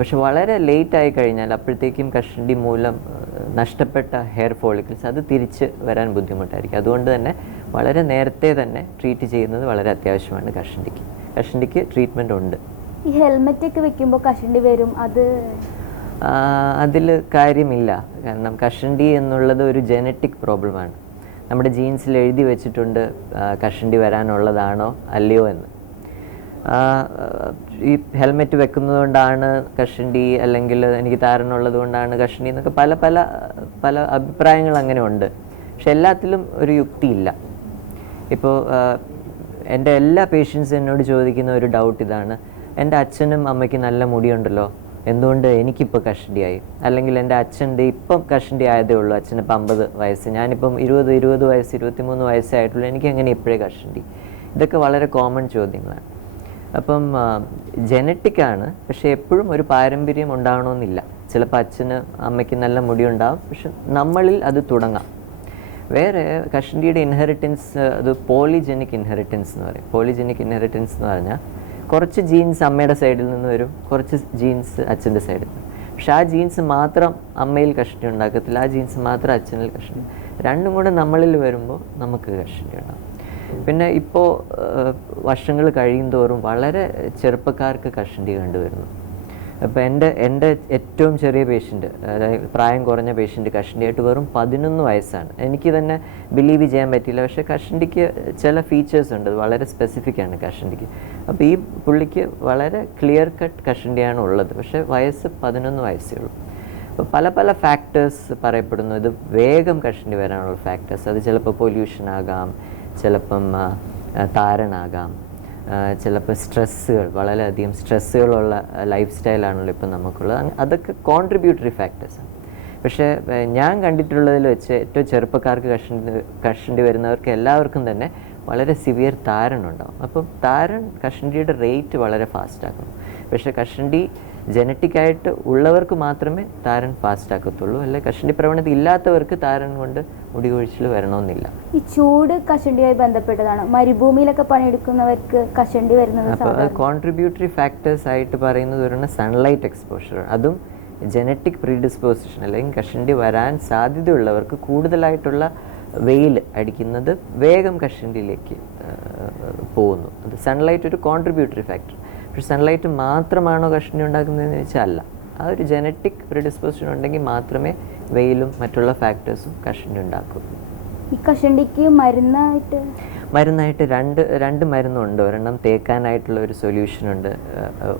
പക്ഷെ വളരെ ലേറ്റ് ആയി കഴിഞ്ഞാൽ അപ്പോഴത്തേക്കും കഷണ്ടി മൂലം നഷ്ടപ്പെട്ട ഹെയർ ഫോളിക്കിൾസ് അത് തിരിച്ച് വരാൻ ബുദ്ധിമുട്ടായിരിക്കും. അതുകൊണ്ട് തന്നെ വളരെ നേരത്തെ തന്നെ ട്രീറ്റ് ചെയ്യുന്നത് വളരെ അത്യാവശ്യമാണ്. കഷണ്ടിക്ക് ട്രീറ്റ്മെൻറ്റ് ഉണ്ട്. ഈ ഹെൽമെറ്റ് ഒക്കെ വെക്കുമ്പോൾ കഷണ്ടി വരും, അതിൽ കാര്യമില്ല. കാരണം കഷണ്ടി എന്നുള്ളത് ഒരു ജനറ്റിക് പ്രോബ്ലമാണ്. നമ്മുടെ ജീൻസിൽ എഴുതി വെച്ചിട്ടുണ്ട് കഷണ്ടി വരാനുള്ളതാണോ അല്ലയോ എന്ന്. ഈ ഹെൽമെറ്റ് വെക്കുന്നത് കൊണ്ടാണ് കഷണ്ടി, അല്ലെങ്കിൽ എനിക്ക് താരനുള്ളത് കൊണ്ടാണ് കഷണ്ടി എന്നൊക്കെ പല പല പല അഭിപ്രായങ്ങൾ അങ്ങനെ ഉണ്ട്. പക്ഷെ എല്ലാത്തിലും ഒരു യുക്തിയില്ല. ഇപ്പോൾ എൻ്റെ എല്ലാ പേഷ്യൻസും എന്നോട് ചോദിക്കുന്ന ഒരു ഡൗട്ട് ഇതാണ്: എൻ്റെ അച്ഛനും അമ്മയ്ക്കും നല്ല മുടിയുണ്ടല്ലോ, എന്തുകൊണ്ട് എനിക്കിപ്പോൾ കഷണ്ടിയായി? അല്ലെങ്കിൽ എൻ്റെ അച്ഛൻ്റെ ഇപ്പം കഷണ്ടി ആയതേ ഉള്ളൂ, അച്ഛനിപ്പോൾ 50 വയസ്സ്, ഞാനിപ്പം 20 വയസ്സ് 23 വയസ്സേ ആയിട്ടുള്ളൂ, എനിക്ക് എങ്ങനെ ഇപ്പോഴേ കഷണ്ടി? ഇതൊക്കെ വളരെ കോമൺ ചോദ്യങ്ങളാണ്. അപ്പം ജനറ്റിക്കാണ്, പക്ഷേ എപ്പോഴും ഒരു പാരമ്പര്യം ഉണ്ടാകണമെന്നില്ല. ചിലപ്പോൾ അച്ഛന് അമ്മയ്ക്ക് നല്ല മുടി ഉണ്ടാകും, പക്ഷെ നമ്മളിൽ അത് തുടങ്ങാം. വേറെ കഷണ്ടിയുടെ ഇൻഹെറിറ്റൻസ് അത് പോളിജെനിക് ഇൻഹെറിറ്റൻസ് എന്ന് പറയും. പോളിജെനിക് ഇൻഹെറിറ്റൻസ് എന്ന് പറഞ്ഞാൽ കുറച്ച് ജീൻസ് അമ്മയുടെ സൈഡിൽ നിന്ന് വരും, കുറച്ച് ജീൻസ് അച്ഛൻ്റെ സൈഡിൽ നിന്ന്. പക്ഷെ ആ ജീൻസ് മാത്രം അമ്മയിൽ കഷണ്ടി ഉണ്ടാക്കത്തില്ല, ആ ജീൻസ് മാത്രം അച്ഛനിൽ കഷണ്ടി. രണ്ടും കൂടെ നമ്മളിൽ വരുമ്പോൾ നമുക്ക് കഷണ്ടി ഉണ്ടാകും. പിന്നെ ഇപ്പോൾ വർഷങ്ങൾ കഴിയുന്തോറും വളരെ ചെറുപ്പക്കാർക്ക് കഷണ്ടി കണ്ടുവരുന്നു. അപ്പോൾ എൻ്റെ ഏറ്റവും ചെറിയ പേഷ്യൻറ്റ്, അതായത് പ്രായം കുറഞ്ഞ പേഷ്യൻറ്റ് കഷണ്ടിയായിട്ട് വെറും 11 വയസ്സാണ്. എനിക്ക് തന്നെ ബിലീവ് ചെയ്യാൻ പറ്റിയില്ല. പക്ഷേ കഷണ്ടിക്ക് ചില ഫീച്ചേഴ്സ് ഉണ്ട്, വളരെ സ്പെസിഫിക് ആണ് കഷണ്ടിക്ക്. അപ്പോൾ ഈ പുള്ളിക്ക് വളരെ ക്ലിയർ കട്ട് കഷണ്ടിയാണ് ഉള്ളത്, പക്ഷേ വയസ്സ് 11 വയസ്സേ ഉള്ളൂ. അപ്പോൾ പല പല ഫാക്ടേഴ്സ് പറയപ്പെടുന്നു ഇത് വേഗം കഷണ്ടി വരാനുള്ള ഫാക്ടേഴ്സ്. അത് ചിലപ്പോൾ പൊല്യൂഷൻ ആകാം, ചിലപ്പം താരനാകാം, ചിലപ്പോൾ സ്ട്രെസ്സുകൾ, വളരെയധികം സ്ട്രെസ്സുകളുള്ള ലൈഫ് സ്റ്റൈലാണല്ലോ ഇപ്പം നമുക്കുള്ളത്. അതൊക്കെ കോൺട്രിബ്യൂട്ടറി ഫാക്ടേഴ്സാണ്. പക്ഷേ ഞാൻ കണ്ടിട്ടുള്ളതിൽ വെച്ച് ഏറ്റവും ചെറുപ്പക്കാർക്ക് കഷണ്ടി വരുന്നവർക്ക് എല്ലാവർക്കും തന്നെ വളരെ സിവിയർ താരനുണ്ടാവും. അപ്പം കഷണ്ടിയുടെ റേറ്റ് വളരെ ഫാസ്റ്റാക്കുന്നു. പക്ഷേ കഷണ്ടി ജനറ്റിക്കായിട്ട് ഉള്ളവർക്ക് മാത്രമേ താരൻ ഫാസ്റ്റ് ആക്കത്തുള്ളൂ. അല്ലെ കഷണ്ടി പ്രവണത ഇല്ലാത്തവർക്ക് താരൻ കൊണ്ട് മുടി കൊഴിച്ചിൽ വരണമെന്നില്ല. ഈ ചൂട് കഷണ്ടിയായി ബന്ധപ്പെട്ടതാണ്. മരുഭൂമിയിലൊക്കെ പണിയെടുക്കുന്നവർക്ക് കഷണ്ടി വരുന്നത്. അപ്പോൾ കോൺട്രിബ്യൂട്ടറി ഫാക്ടേഴ്സ് ആയിട്ട് പറയുന്നത് ഒരു സൺലൈറ്റ് എക്സ്പോഷർ, അതും ജനറ്റിക് പ്രീഡിസ്പോസിഷൻ, അല്ലെങ്കിൽ കഷണ്ടി വരാൻ സാധ്യതയുള്ളവർക്ക് കൂടുതലായിട്ടുള്ള വെയിൽ അടിക്കുന്നത് വേഗം കഷണ്ടിയിലേക്ക് പോകുന്നു. അത് സൺലൈറ്റ് ഒരു കോൺട്രിബ്യൂട്ടറി ഫാക്ടർ. പക്ഷെ സൺലൈറ്റ് മാത്രമാണോ കഷണ്ടി ഉണ്ടാക്കുന്നതെന്ന് വെച്ചാൽ അല്ല. ആ ഒരു ജനറ്റിക് പ്രിഡിസ്പോസിഷൻ ഉണ്ടെങ്കിൽ മാത്രമേ വെയിലും മറ്റുള്ള ഫാക്ടേഴ്സും കഷണ്ടി ഉണ്ടാക്കൂ. ഈ കഷണ്ടിക്ക് മരുന്നായിട്ട് രണ്ട് മരുന്നുണ്ട്. ഒരെണ്ണം തേക്കാനായിട്ടുള്ള ഒരു സൊല്യൂഷനുണ്ട്,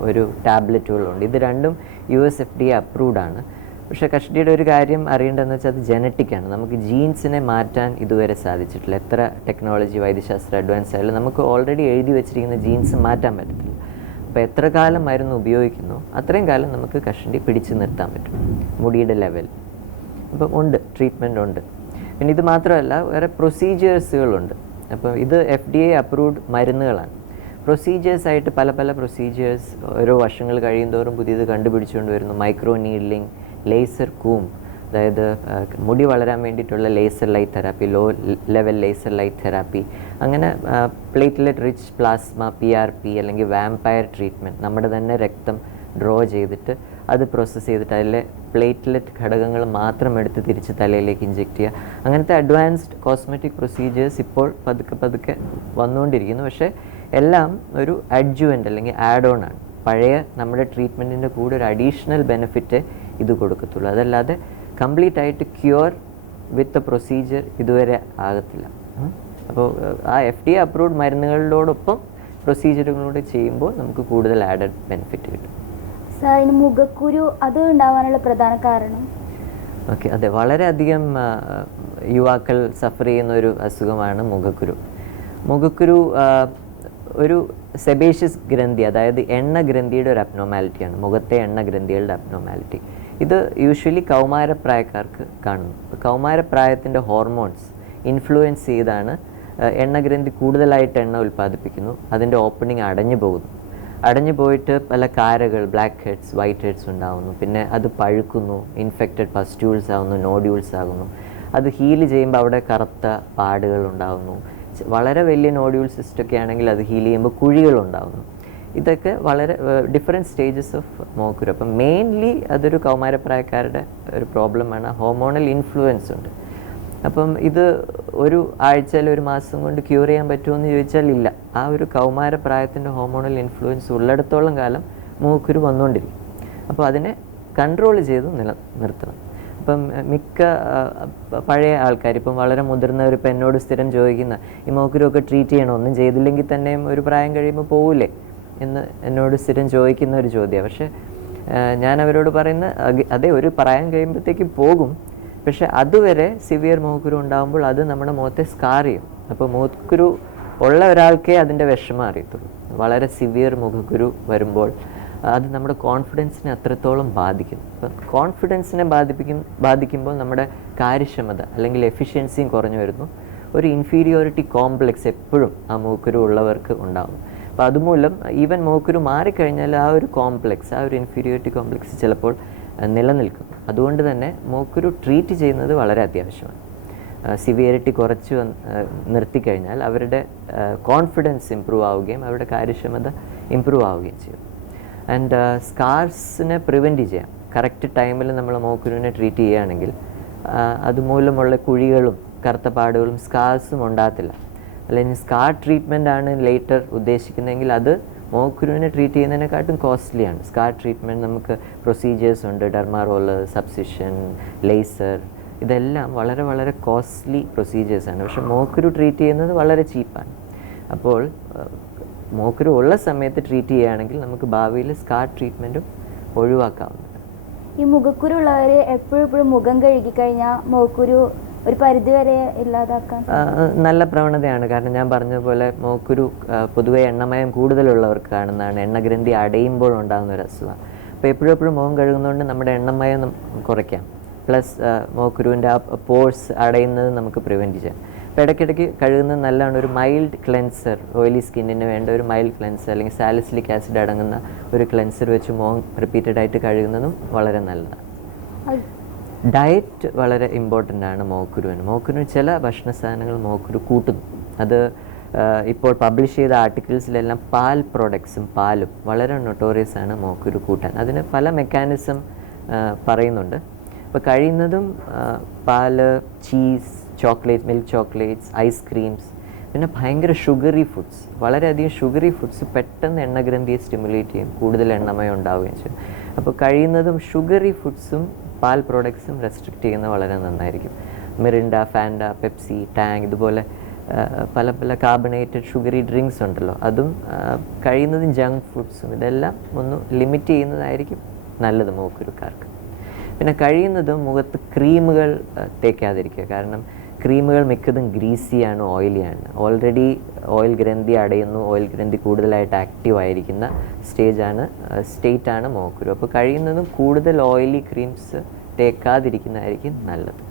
ഒരു ടാബ്ലറ്റുകളുണ്ട്. ഇത് രണ്ടും USFDA അപ്രൂവ്ഡ് ആണ്. പക്ഷേ കഷണ്ടിയുടെ ഒരു കാര്യം അറിയേണ്ടതെന്ന് വെച്ചാൽ അത് ജനറ്റിക്കാണ്. നമുക്ക് ജീൻസിനെ മാറ്റാൻ ഇതുവരെ സാധിച്ചിട്ടില്ല. എത്ര ടെക്നോളജി വൈദ്യശാസ്ത്രം അഡ്വാൻസ് ആയാലും നമുക്ക് ഓൾറെഡി എഴുതി വെച്ചിരിക്കുന്ന ജീൻസ് മാറ്റാൻ പറ്റത്തില്ല. അപ്പോൾ എത്ര കാലം മരുന്ന് ഉപയോഗിക്കുന്നു അത്രയും കാലം നമുക്ക് കഷണ്ടി പിടിച്ചു നിർത്താൻ പറ്റും, മുടിയുടെ ലെവൽ. അപ്പം ഉണ്ട്, ട്രീറ്റ്മെൻ്റ് ഉണ്ട്. പിന്നെ ഇത് മാത്രമല്ല, വേറെ പ്രൊസീജിയേഴ്സുകളുണ്ട്. അപ്പോൾ ഇത് FDA അപ്രൂവ്ഡ് മരുന്നുകളാണ്. പ്രൊസീജിയേഴ്സായിട്ട് പല പല പ്രൊസീജിയേഴ്സ് ഓരോ വർഷങ്ങൾ കഴിയുന്തോറും പുതിയത് കണ്ടുപിടിച്ചുകൊണ്ട് വരുന്നു. മൈക്രോ നീഡ്ലിംഗ്, ലേസർ കൂം, അതായത് മുടി വളരാൻ വേണ്ടിയിട്ടുള്ള laser light therapy, low level laser light therapy, അങ്ങനെ പ്ലേറ്റ്ലെറ്റ് റിച്ച് പ്ലാസ്മ PRP അല്ലെങ്കിൽ വാമ്പയർ ട്രീറ്റ്മെൻറ്റ്, നമ്മുടെ തന്നെ രക്തം ഡ്രോ ചെയ്തിട്ട് അത് പ്രോസസ്സ് ചെയ്തിട്ട് അതിലെ പ്ലേറ്റ്ലെറ്റ് ഘടകങ്ങൾ മാത്രം എടുത്ത് തിരിച്ച് തലയിലേക്ക് ഇഞ്ചെക്ട് ചെയ്യുക. അങ്ങനത്തെ അഡ്വാൻസ്ഡ് കോസ്മെറ്റിക് പ്രൊസീജിയേഴ്സ് ഇപ്പോൾ പതുക്കെ വന്നുകൊണ്ടിരിക്കുന്നു. പക്ഷേ എല്ലാം ഒരു അഡ്ജുവൻ്റ് അല്ലെങ്കിൽ ആഡ് ഓൺ ആണ്. പഴയ നമ്മുടെ ട്രീറ്റ്മെൻറ്റിൻ്റെ കൂടെ ഒരു അഡീഷണൽ ബെനിഫിറ്റ് ഇത് കൊടുക്കത്തുള്ളൂ. അതല്ലാതെ കംപ്ലീറ്റ് ആയിട്ട് ക്യൂർ വിത്ത് പ്രൊസീജിയർ ഇതുവരെ ആകത്തില്ല. അപ്പോൾ ആ FDA അപ്രൂവ്ഡ് മരുന്നുകളോടൊപ്പം പ്രൊസീജിയറുകളോട് ചെയ്യുമ്പോൾ നമുക്ക് കൂടുതൽ ആഡഡ് ബെനിഫിറ്റ് കിട്ടും. സാറിന് മുഖക്കുരു അത് ഉണ്ടാവാനുള്ള പ്രധാന കാരണം? ഓക്കെ, അതെ, വളരെയധികം യുവാക്കൾ സഫർ ചെയ്യുന്ന ഒരു അസുഖമാണ് മുഖക്കുരു. മുഖക്കുരു ഒരു സെബേഷ്യസ് ഗ്രന്ഥി, അതായത് എണ്ണ ഗ്രന്ഥിയുടെ ഒരു അബ്നോമാലിറ്റിയാണ്, മുഖത്തെ എണ്ണ ഗ്രന്ഥികളുടെ അബ്നോമാലിറ്റി. ഇത് യൂഷ്വലി കൗമാരപ്രായക്കാർക്ക് കാണുന്നു. കൗമാരപ്രായത്തിൻ്റെ ഹോർമോൺസ് ഇൻഫ്ലുവൻസ് ചെയ്താണ് എണ്ണഗ്രന്ഥി കൂടുതലായിട്ട് എണ്ണ ഉൽപ്പാദിപ്പിക്കുന്നു. അതിൻ്റെ ഓപ്പണിംഗ് അടഞ്ഞു പോയിട്ട് പല കാരകൾ, ബ്ലാക്ക് ഹെഡ്സ്, വൈറ്റ് ഹെഡ്സ് ഉണ്ടാകുന്നു. പിന്നെ അത് പഴുക്കുന്നു, ഇൻഫെക്റ്റഡ് പസ്റ്റ്യൂൾസ് ആകുന്നു, നോഡ്യൂൾസ് ആകുന്നു. അത് ഹീൽ ചെയ്യുമ്പോൾ അവിടെ കറുത്ത പാടുകൾ ഉണ്ടാകുന്നു. വളരെ വലിയ നോഡ്യൂൾ സിസ്റ്റൊക്കെ ആണെങ്കിൽ അത് ഹീൽ ചെയ്യുമ്പോൾ കുഴികളുണ്ടാകുന്നു. ഇതൊക്കെ വളരെ ഡിഫറെൻറ്റ് സ്റ്റേജസ് ഓഫ് മോക്കുരു. അപ്പം മെയിൻലി അതൊരു കൗമാരപ്രായക്കാരുടെ ഒരു പ്രോബ്ലമാണ്. ഹോർമോണൽ ഇൻഫ്ലുവൻസ് ഉണ്ട്. അപ്പം ഇത് ഒരു ആഴ്ചയിൽ ഒരു മാസം കൊണ്ട് ക്യൂർ ചെയ്യാൻ പറ്റുമെന്ന് ചോദിച്ചാൽ ഇല്ല. ആ ഒരു കൗമാരപ്രായത്തിൻ്റെ ഹോർമോണൽ ഇൻഫ്ലുവൻസ് ഉള്ളിടത്തോളം കാലം മൂക്കുരു വന്നുകൊണ്ടിരിക്കും. അപ്പോൾ അതിനെ കൺട്രോൾ ചെയ്ത് നിർത്തണം. ഇപ്പം മിക്ക പഴയ ആൾക്കാർ, ഇപ്പം വളരെ മുതിർന്നവർ ഇപ്പം എന്നോട് സ്ഥിരം ചോദിക്കുന്ന ഈ മൂക്കുരുമൊക്കെ ട്രീറ്റ് ചെയ്യണം, ഒന്നും ചെയ്തില്ലെങ്കിൽ തന്നെയും ഒരു പ്രായം കഴിയുമ്പോൾ പോവില്ലേ എന്ന് എന്നോട് സ്ഥിരം ചോദിക്കുന്ന ഒരു ചോദ്യമാണ്. പക്ഷേ ഞാൻ അവരോട് പറയുന്ന അതേ, ഒരു പ്രായം കഴിയുമ്പോഴത്തേക്ക് പോകും. പക്ഷെ അതുവരെ സിവിയർ മൂക്കുരു ഉണ്ടാകുമ്പോൾ അത് നമ്മുടെ മുഖത്തെ സ്കാർ ചെയ്യും. അപ്പോൾ മൂക്കുരു ഉള്ള ഒരാൾക്കേ അതിൻ്റെ വിഷമം അറിയത്തുള്ളൂ. വളരെ സിവിയർ മുഖക്കുരു വരുമ്പോൾ അത് നമ്മുടെ കോൺഫിഡൻസിനെ അത്രത്തോളം ബാധിക്കും. അപ്പം കോൺഫിഡൻസിനെ ബാധിക്കുമ്പോൾ നമ്മുടെ കാര്യക്ഷമത അല്ലെങ്കിൽ എഫിഷ്യൻസിയും കുറഞ്ഞു വരുന്നു. ഒരു ഇൻഫീരിയോറിറ്റി കോംപ്ലക്സ് എപ്പോഴും ആ മൂക്കുരു ഉള്ളവർക്ക് ഉണ്ടാകും. അപ്പോൾ അതുമൂലം ഈവൻ മൂക്കുരു മാറിക്കഴിഞ്ഞാൽ ആ ഒരു കോംപ്ലക്സ്, ആ ഒരു ഇൻഫീരിയോറിറ്റി കോംപ്ലക്സ് ചിലപ്പോൾ നിലനിൽക്കും. അതുകൊണ്ട് തന്നെ മൂക്കുരു ട്രീറ്റ് ചെയ്യുന്നത് വളരെ അത്യാവശ്യമാണ്. സിവിയറിറ്റി കുറച്ച് നിർത്തിക്കഴിഞ്ഞാൽ അവരുടെ കോൺഫിഡൻസ് ഇമ്പ്രൂവ് ആവുകയും അവരുടെ കാര്യക്ഷമത ഇമ്പ്രൂവ് ആവുകയും ചെയ്യും. ആൻഡ് സ്കാർസിനെ പ്രിവെൻറ്റ് ചെയ്യാം. കറക്റ്റ് ടൈമിൽ നമ്മൾ മൂക്കുരുവിനെ ട്രീറ്റ് ചെയ്യുകയാണെങ്കിൽ അതുമൂലമുള്ള കുഴികളും കറുത്ത പാടുകളും സ്കാർസും ഉണ്ടാകത്തില്ല. അല്ലെങ്കിൽ സ്കാർ ട്രീറ്റ്മെൻ്റ് ആണ് ലേറ്റർ ഉദ്ദേശിക്കുന്നതെങ്കിൽ അത് മൂക്കുരുവിനെ ട്രീറ്റ് ചെയ്യുന്നതിനെക്കാട്ടും കോസ്റ്റ്ലിയാണ്. സ്കാർ ട്രീറ്റ്മെൻറ്റ് നമുക്ക് പ്രൊസീജിയേഴ്സ് ഉണ്ട്. ഡെർമാ റോളർ, സബ്സിഷൻ, ലേസർ, ഇതെല്ലാം വളരെ വളരെ കോസ്റ്റ്ലി പ്രൊസീജിയേഴ്സാണ്. പക്ഷേ മൂക്കുരു ട്രീറ്റ് ചെയ്യുന്നത് വളരെ ചീപ്പാണ്. അപ്പോൾ മൂക്കുരു ഉള്ള സമയത്ത് ട്രീറ്റ് ചെയ്യുകയാണെങ്കിൽ നമുക്ക് ഭാവിയിൽ സ്കാർ ട്രീറ്റ്മെൻറ്റും ഒഴിവാക്കാവുന്നതാണ്. ഈ മുഖക്കുരു ഉള്ളവർ എപ്പോഴും മുഖം കഴുകി കഴിഞ്ഞാൽ മൂക്കുരു ഒരു പരിധിവരെ ഇല്ലാതാക്കാൻ നല്ല പ്രവണതയാണ്. കാരണം ഞാൻ പറഞ്ഞതുപോലെ മൂക്കുരു പൊതുവെ എണ്ണമയം കൂടുതലുള്ളവർക്ക് കാണുന്നതാണ്. എണ്ണഗ്രന്ഥി അടയുമ്പോൾ ഉണ്ടാകുന്ന ഒരു അസുഖമാണ്. അപ്പോൾ എപ്പോഴും മുഖം കഴുകുന്നതുകൊണ്ട് നമ്മുടെ എണ്ണമയം കുറയ്ക്കാം. പ്ലസ് മൂക്കുരുവിൻ്റെ ആ പോഴ്സ് അടയുന്നത് നമുക്ക് പ്രിവെൻറ്റ് ചെയ്യാം. അപ്പോൾ ഇടയ്ക്കിടയ്ക്ക് കഴുകുന്നത് നല്ലതാണ്. ഒരു മൈൽഡ് ക്ലെൻസർ, ഓയിലി സ്കിന്നിന് വേണ്ട ഒരു മൈൽഡ് ക്ലെൻസർ അല്ലെങ്കിൽ സാലിസിലിക് ആസിഡ് അടങ്ങുന്ന ഒരു ക്ലെൻസർ വെച്ച് മുഖം റിപ്പീറ്റഡ് ആയിട്ട് കഴുകുന്നതും വളരെ നല്ലതാണ്. ഡയറ്റ് വളരെ ഇമ്പോർട്ടൻ്റ് ആണ് മൂക്കുരുവിന് ചില ഭക്ഷണ സാധനങ്ങൾ മൂക്കുരു കൂട്ടുന്നു. അത് ഇപ്പോൾ പബ്ലിഷ് ചെയ്ത ആർട്ടിക്കിൾസിലെല്ലാം പാൽ പ്രോഡക്ട്സും പാലും വളരെ നൊട്ടോറിയസ് ആണ് മൂക്കുരു കൂട്ടാൻ. അതിന് പല മെക്കാനിസം പറയുന്നുണ്ട്. അപ്പോൾ കഴിയുന്നതും പാല്, cheese, chocolate, milk chocolates, ice creams, പിന്നെ ഭയങ്കര ഷുഗറി ഫുഡ്സ്, വളരെയധികം ഷുഗറി ഫുഡ്സ് പെട്ടെന്ന് എണ്ണഗ്രന്ഥിയെ സ്റ്റിമുലേറ്റ് ചെയ്യും, കൂടുതൽ എണ്ണമയം ഉണ്ടാവുകയും ചെയ്യും. അപ്പോൾ കഴിയുന്നതും ഷുഗറി ഫുഡ്സും പാൽ പ്രോഡക്ട്സും റെസ്ട്രിക്റ്റ് ചെയ്യുന്നത് വളരെ നന്നായിരിക്കും. മിറിൻഡ, ഫാൻഡ, പെപ്സി, ടാങ്, ഇതുപോലെ പല പല കാർബണേറ്റഡ് ഷുഗറി ഡ്രിങ്ക്സ് ഉണ്ടല്ലോ, അതും കഴിയുന്നതും ജങ്ക് ഫുഡ്സും ഇതെല്ലാം ഒന്ന് ലിമിറ്റ് ചെയ്യുന്നതായിരിക്കും നല്ലത് മൂക്കുരുക്കാർക്ക്. പിന്നെ കഴിയുന്നതും മുഖത്ത് ക്രീമുകൾ തേക്കാതിരിക്കുക. കാരണം ക്രീമുകൾ മിക്കതും ഗ്രീസിയാണ്, ഓയിലിയാണ്. ഓൾറെഡി ഓയിൽ ഗ്രന്ഥി അടയുന്നു, ഓയിൽ ഗ്രന്ഥി കൂടുതലായിട്ട് ആക്റ്റീവ് ആയിരിക്കുന്ന സ്റ്റേറ്റാണ് മൂക്കുരു. അപ്പോൾ കഴിയുന്നതും കൂടുതൽ ഓയിലി ക്രീംസ് തേക്കാതിരിക്കുന്നതായിരിക്കും നല്ലത്.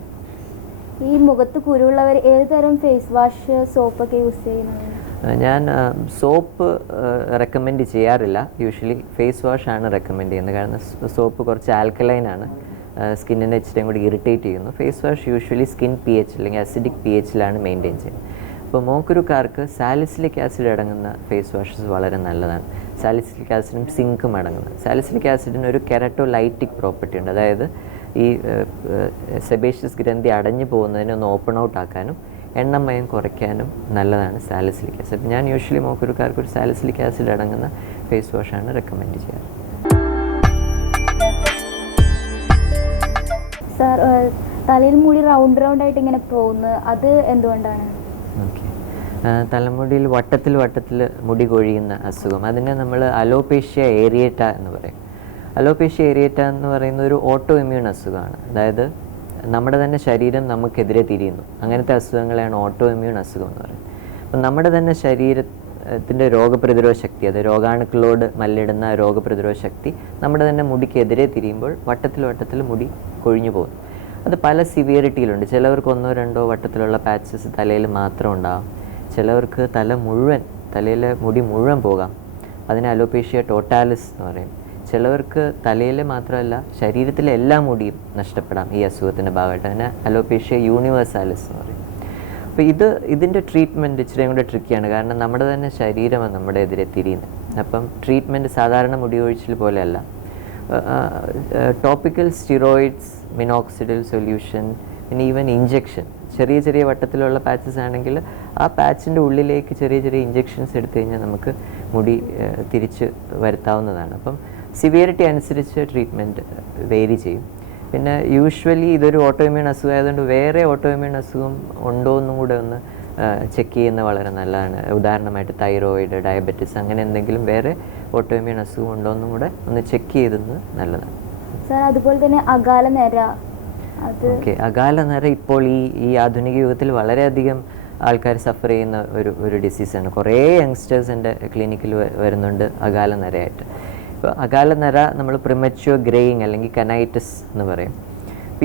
ഈ മുഖത്ത് കുരുവുള്ളവർ ഏത് തരം ഫേസ് വാഷ്, സോപ്പൊക്കെ യൂസ് ചെയ്യുന്നത്? ഞാൻ സോപ്പ് റെക്കമെൻഡ് ചെയ്യാറില്ല. യൂഷ്വലി ഫേസ് വാഷാണ് റെക്കമെൻഡ് ചെയ്യുന്നത്. കാരണം സോപ്പ് കുറച്ച് ആൽക്കലൈനാണ്, സ്കിന്നിനെ ഇച്ചിരി കൂടി ഇറിറ്റേറ്റ് ചെയ്യുന്നു. Face wash usually skin P H അല്ലെങ്കിൽ അസിഡിക് പി എച്ചിലാണ് മെയിൻറ്റെയിൻ ചെയ്യുന്നത്. അപ്പോൾ മൂക്കുരുക്കാർക്ക് സാലിസിലിക് ആസിഡ് അടങ്ങുന്ന ഫേസ് വാഷസ് വളരെ നല്ലതാണ്. സാലിസിലിക് ആസിഡും സിങ്കും അടങ്ങുന്നത്. സാലിസിലിക് ആസിഡിന് ഒരു കെരട്ടോലൈറ്റിക് പ്രോപ്പർട്ടി ഉണ്ട്. അതായത് ഈ സെബേഷ്യസ് ഗ്രന്ഥി അടഞ്ഞു പോകുന്നതിനെ ഒന്ന് ഓപ്പൺ ഔട്ട് ആക്കാനും എണ്ണമയം കുറയ്ക്കാനും നല്ലതാണ് സാലിസിലിക് ആസിഡ്. ഞാൻ യൂഷ്വലി മൂക്കുരുക്കാർക്ക് ഒരു സാലിസിലിക് ആസിഡ് അടങ്ങുന്ന ഫേസ് വാഷാണ് റെക്കമെൻഡ് ചെയ്യാറ്. സാർ, തലയിൽ മുടി റൗണ്ട് ആയിട്ട് ഇങ്ങനെ പോകുന്നത് അത് എന്തുകൊണ്ടാണ്? ഓക്കെ, തലമുടിയിൽ വട്ടത്തിൽ മുടി കൊഴിയുന്ന അസുഖം, അതിനെ നമ്മൾ അലോപേഷ്യ ഏരിയേറ്റ എന്ന് പറയും. അലോപേഷ്യ ഏരിയേറ്റ എന്ന് പറയുന്ന ഒരു ഓട്ടോ ഇമ്മ്യൂൺ അസുഖമാണ്. അതായത് നമ്മുടെ തന്നെ ശരീരം നമുക്കെതിരെ തിരിയുന്നു. അങ്ങനത്തെ അസുഖങ്ങളെയാണ് ഓട്ടോ ഇമ്മ്യൂൺ അസുഖം എന്ന് പറയുന്നത്. അപ്പം നമ്മുടെ തന്നെ ശരീരത്തിൻ്റെ രോഗപ്രതിരോധ ശക്തി, അത് രോഗാണുക്കളോട് മല്ലിടുന്ന രോഗപ്രതിരോധ ശക്തി നമ്മുടെ തന്നെ മുടിക്കെതിരെ തിരിയുമ്പോൾ വട്ടത്തിൽ മുടി കൊഴിഞ്ഞു പോകുന്നു. അത് പല സിവിയറിറ്റിയിലുണ്ട്. ചിലവർക്ക് 1-2 വട്ടത്തിലുള്ള പാച്ചസ് തലയിൽ മാത്രം ഉണ്ടാകും. ചിലവർക്ക് തലയിലെ മുടി മുഴുവൻ പോകാം. അതിനെ അലോപേഷ്യ ടോട്ടാലിസ് എന്ന് പറയും. ചിലവർക്ക് തലയിലെ മാത്രമല്ല ശരീരത്തിലെ എല്ലാ മുടിയും നഷ്ടപ്പെടാം ഈ അസുഖത്തിൻ്റെ ഭാഗമായിട്ട്. അതിനെ അലോപേഷ്യ യൂണിവേഴ്സാലിസ് എന്ന് പറയും. അപ്പോൾ ഇതിൻ്റെ ട്രീറ്റ്മെൻറ്റ് ഇച്ചിരി കൂടെ ട്രിക്കിയാണ്. കാരണം നമ്മുടെ തന്നെ ശരീരമാണ് നമ്മുടെ എതിരെ തിരിയുന്നത്. അപ്പം ട്രീറ്റ്മെൻറ്റ് സാധാരണ മുടി ഒഴിച്ചിൽ പോലെയല്ല. ടോപ്പിക്കൽ സ്റ്റിറോയിഡ്സ്, മിനോക്സിഡിൽ സൊല്യൂഷൻ, പിന്നെ ഈവൻ ഇഞ്ചെക്ഷൻ, ചെറിയ ചെറിയ വട്ടത്തിലുള്ള പാച്ചസ് ആണെങ്കിൽ ആ പാച്ചിൻ്റെ ഉള്ളിലേക്ക് ചെറിയ ചെറിയ ഇഞ്ചെക്ഷൻസ് എടുത്തു കഴിഞ്ഞാൽ നമുക്ക് മുടി തിരിച്ച് വരുത്താവുന്നതാണ്. അപ്പം സിവിയറിറ്റി അനുസരിച്ച് ട്രീറ്റ്മെൻറ്റ് വേരി ചെയ്യും. പിന്നെ യൂഷ്വലി ഇതൊരു ഓട്ടോഇമ്യൂൺ അസുഖം ആയതുകൊണ്ട് വേറെ ഓട്ടോഇമ്യൂൺ അസുഖം ഉണ്ടോ എന്നും കൂടെ ഒന്ന് ചെക്ക് ചെയ്യുന്നത് വളരെ നല്ലതാണ്. ഉദാഹരണമായിട്ട് തൈറോയിഡ്, ഡയബറ്റിസ്, അങ്ങനെ എന്തെങ്കിലും വേറെ ഓട്ടോഇമ്യൂൺ അസുഖം ഉണ്ടോ എന്നും കൂടെ ഒന്ന് ചെക്ക് ചെയ്തത് നല്ലതാണ്. സാർ അതുപോലെ തന്നെ അകാല നര, ഓക്കെ, അകാല നര ഇപ്പോൾ ഈ ആധുനിക യുഗത്തിൽ വളരെയധികം ആൾക്കാർ സഫർ ചെയ്യുന്ന ഒരു ഡിസീസാണ്. കുറേ യങ്സ്റ്റേഴ്സ് എൻ്റെ ക്ലിനിക്കിൽ വരുന്നുണ്ട് അകാല നരയായിട്ട്. ഇപ്പോൾ അകാല നര നമ്മൾ പ്രിമച്യൂർ ഗ്രേയിങ് അല്ലെങ്കിൽ കനൈറ്റിസ് എന്ന് പറയും.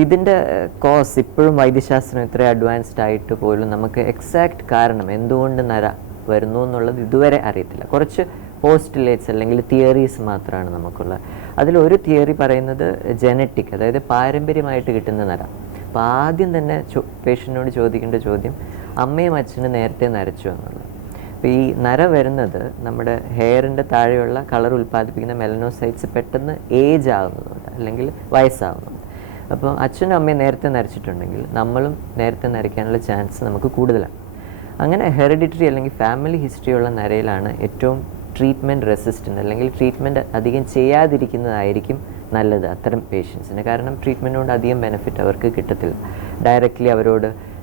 ഇതിൻ്റെ കോസ് ഇപ്പോഴും വൈദ്യശാസ്ത്രം ഇത്ര അഡ്വാൻസ്ഡ് ആയിട്ട് പോലും നമുക്ക് എക്സാക്റ്റ് കാരണം എന്തുകൊണ്ട് നര വരുന്നു എന്നുള്ളത് ഇതുവരെ അറിയത്തില്ല. കുറച്ച് പോസ്റ്റുലേറ്റ്സ് അല്ലെങ്കിൽ തിയറീസ് മാത്രമാണ് നമുക്കുള്ളത്. അതിലൊരു തിയറി പറയുന്നത് ജനറ്റിക്, അതായത് പാരമ്പര്യമായിട്ട് കിട്ടുന്ന നര. അപ്പോൾ ആദ്യം തന്നെ പേഷ്യൻറ്റിനോട് ചോദിക്കേണ്ട ചോദ്യം അമ്മയും അച്ഛനും നേരത്തെ നരച്ചു എന്നുള്ളത്. അപ്പോൾ ഈ നര വരുന്നത് നമ്മുടെ ഹെയറിൻ്റെ താഴെയുള്ള കളർ ഉൽപ്പാദിപ്പിക്കുന്ന മെലനോസൈറ്റ്സ് പെട്ടെന്ന് ഏജ് ആകുന്നതുകൊണ്ട് അല്ലെങ്കിൽ വയസ്സാകുന്നുണ്ട്. അപ്പോൾ അച്ഛനും അമ്മയും നേരത്തെ നരച്ചിട്ടുണ്ടെങ്കിൽ നമ്മളും നേരത്തെ നരയ്ക്കാനുള്ള ചാൻസ് നമുക്ക് കൂടുതലാണ്. അങ്ങനെ ഹെറിഡിറ്ററി അല്ലെങ്കിൽ ഫാമിലി ഹിസ്റ്ററി ഉള്ള നരയിലാണ് ഏറ്റവും ട്രീറ്റ്മെൻറ്റ് റെസിസ്റ്റൻ്റ് അല്ലെങ്കിൽ ട്രീറ്റ്മെൻറ്റ് അധികം ചെയ്യാതിരിക്കുന്നതായിരിക്കും നല്ലത് അത്തരം പേഷ്യൻസിന്. കാരണം ട്രീറ്റ്മെൻറ്റ് കൊണ്ട് അധികം ബെനിഫിറ്റ് അവർക്ക് കിട്ടത്തില്ല. ഡയറക്റ്റ്ലി അവരോട്